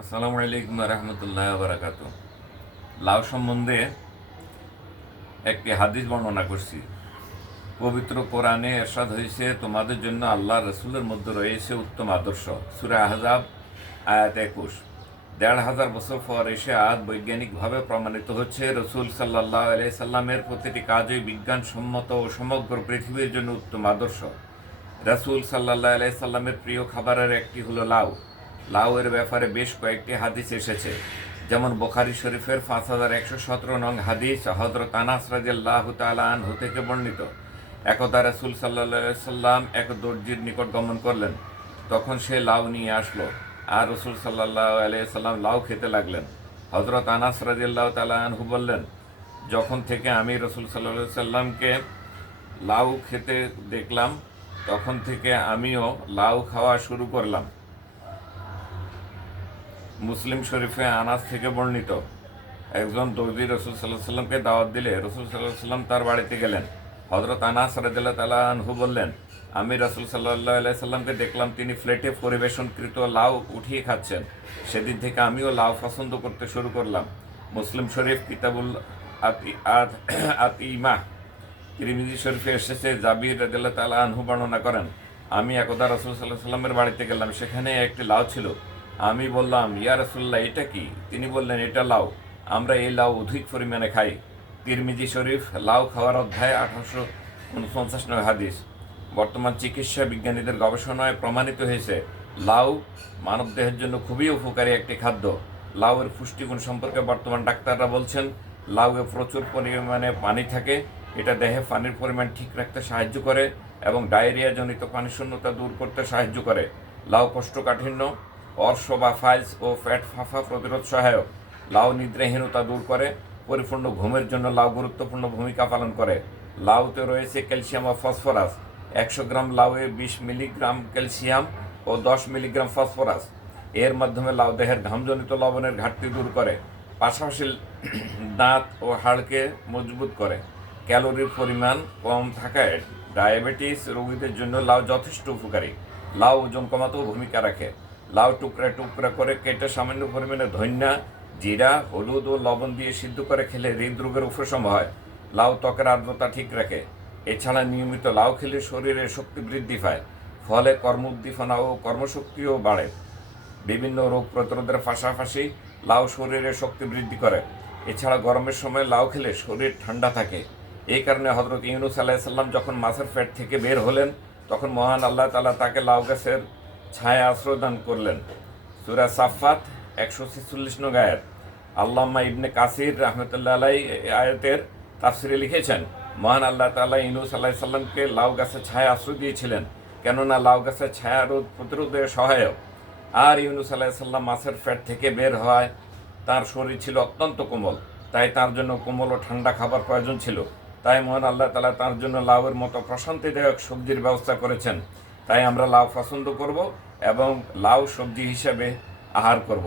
আসসালামু আলাইকুম রহমতুল্লাহ বারাকাত। লাউ সম্বন্ধে একটি হাদিস বর্ণনা করছি। পবিত্র কোরআনে এরশাদ হয়েছে, তোমাদের জন্য আল্লাহ রসুলের মধ্যে রয়েছে উত্তম আদর্শ। সূরা আহজাব আয়াত 21। ১,৫০০ বছর পর এসে আজ বৈজ্ঞানিকভাবে প্রমাণিত হচ্ছে, রসুল সাল্লাহ আলাই সাল্লামের প্রতিটি কাজই বিজ্ঞানসম্মত ও সমগ্র পৃথিবীর জন্য উত্তম আদর্শ। রসুল সাল্লাহ আলাই সাল্লামের প্রিয় খাবারের একটি হলো লাউ। লাউ এর ব্যাপারে বেশ কয়েকটি হাদিস এসেছে, যেমন বুখারী শরীফের ৫,১১৭ নং হাদিস হযরত আনাস রাদিয়াল্লাহু তাআলা আনহু থেকে বর্ণিত। একদা রাসূল সাল্লাল্লাহু আলাইহি সাল্লাম এক দর্জির নিকট গমন করলেন। তখন সে লাউ নিয়ে আসলো, আর রাসূল সাল্লাল্লাহু আলাইহি সাল্লাম লাউ খেতে লাগলেন। হযরত আনাস রাদিয়াল্লাহু তাআলা আনহু বললেন, যখন থেকে আমি রাসূল সাল্লাল্লাহু আলাইহি সাল্লামকে লাউ খেতে দেখলাম, তখন থেকে আমিও লাউ খাওয়া শুরু করলাম। মুসলিম শরীফে আনাস থেকে বর্ণিত, একজন দর্জি রসুল সাল্লাহ সাল্লামকে দাওয়াত দিলে রসুল সাল্লাহ সাল্লাম তার বাড়িতে গেলেন। হযরত আনাস রাদিয়াল্লাহু তাআলা আনহু বললেন, আমি রাসূল সাল্লাল্লাহু আলাইহি সাল্লামকে দেখলাম তিনি প্লেটে পরিবেশনকৃত লাউ উঠিয়ে খাচ্ছেন। সেদিন থেকে আমিও লাউ পছন্দ করতে শুরু করলাম। মুসলিম শরীফ কিতাবুল আতিমা। তিরমিজি শরীফে এসেছে, জাবির রাদিয়াল্লাহু তাআলা আনহু বর্ণনা করেন, আমি একদা রাসূল সাল্লাল্লাহু আলাইহি সাল্লামের বাড়িতে গেলাম, সেখানে একটি লাউ ছিল। আমি বললাম, ইয়া রাসূলুল্লাহ, এটা কি? তিনি বললেন, এটা লাউ। আমরা এই লাউ অধিক পরিমাণে খাই। তিরমিজি শরীফ লাউ খাওয়ার অধ্যায় ১৮49 নং হাদিস। বর্তমান চিকিৎসা বিজ্ঞানীদের গবেষণায় প্রমাণিত হয়েছে, লাউ মানবদেহের জন্য খুবই উপকারী একটি খাদ্য। লাউয়ের পুষ্টিগুণ সম্পর্কে বর্তমান ডাক্তাররা বলছেন, লাউয়ে প্রচুর পরিমাণে পানি থাকে। এটা দেহে পানির পরিমাণ ঠিক রাখতে সাহায্য করে এবং ডায়রিয়া জনিত পানিশূন্যতা দূর করতে সাহায্য করে। লাউ কোষ্ঠকাঠিন্য, অর্শ বা ফাইলস ও ফ্যাট ফাঁফা প্রতিরোধ সহায়ক। লাউ নিদ্রাহীনতা দূর করে। পরিপূর্ণ ঘুমের জন্য লাউ গুরুত্বপূর্ণ ভূমিকা পালন করে। লাউতে রয়েছে ক্যালসিয়াম ও ফসফরাস। ১০০ গ্রাম লাউয়ে ২০ মিলিগ্রাম ক্যালসিয়াম ও ১০ মিলিগ্রাম ফসফরাস। এর মাধ্যমে লাউ দেহের ঘামজনিত লবণের ঘাটতি দূর করে, পাশাপাশি দাঁত ও হাড়কে মজবুত করে। ক্যালোরির পরিমাণ কম থাকায় ডায়াবেটিস রোগীদের জন্য লাউ যথেষ্ট উপকারী। লাউ ওজন কমাতেও ভূমিকা রাখে। লাউ টুকরা টুকরা করে কেটে সামান্য পরিমাণে ধনিয়া, জিরা, হলুদ ও লবণ দিয়ে সিদ্ধ করে খেলে হৃদরোগের উপশম হয়। লাউ ত্বকের আর্দ্রতা ঠিক রাখে। এছাড়া নিয়মিত লাউ খেলে শরীরের শক্তি বৃদ্ধি পায়, ফলে কর্মোদ্দীপনা ও কর্মশক্তিও বাড়ে। বিভিন্ন রোগ প্রতিরোধের পাশাপাশি লাউ শরীরের শক্তি বৃদ্ধি করে। এছাড়া গরমের সময় লাউ খেলে শরীর ঠান্ডা থাকে। এই কারণে হযরত ইউনূস আলাইহিস সালাম যখন মাছের পেট থেকে বের হলেন, তখন মহান আল্লাহ তাআলা তাকে লাউ গাছের ছায়া আশ্রয় দান করলেন। সূরা সাফফাত ১৪৬ নং আয়াত। আল্লামা ইবনে কাসির রাহমাতুল্লাহ আলাইহি আয়াতের তাফসিরে লিখেছেন, মহান আল্লাহ তাআলা ইউনূস আলাইহিস সালামকে লাউ গাছের ছায়া আশ্রয় দিয়েছিলেন, কেননা লাউ গাছের ছায়া রোগ প্রতিরোধে সহায়ক। আর ইউনূস আলাইহিস সালাম মাছের পেট থেকে বের হয়, তার শরীর ছিল অত্যন্ত কোমল, তাই তার জন্য কোমল ও ঠান্ডা খাবার প্রয়োজন ছিল। তাই মহান আল্লাহ তাআলা তার জন্য লাউয়ের মতো প্রশান্তিদায়ক সবজির ব্যবস্থা করেছেন। তাই আমরা লাউ পছন্দ করব এবং লাউ সবজি হিসেবে আহার করব।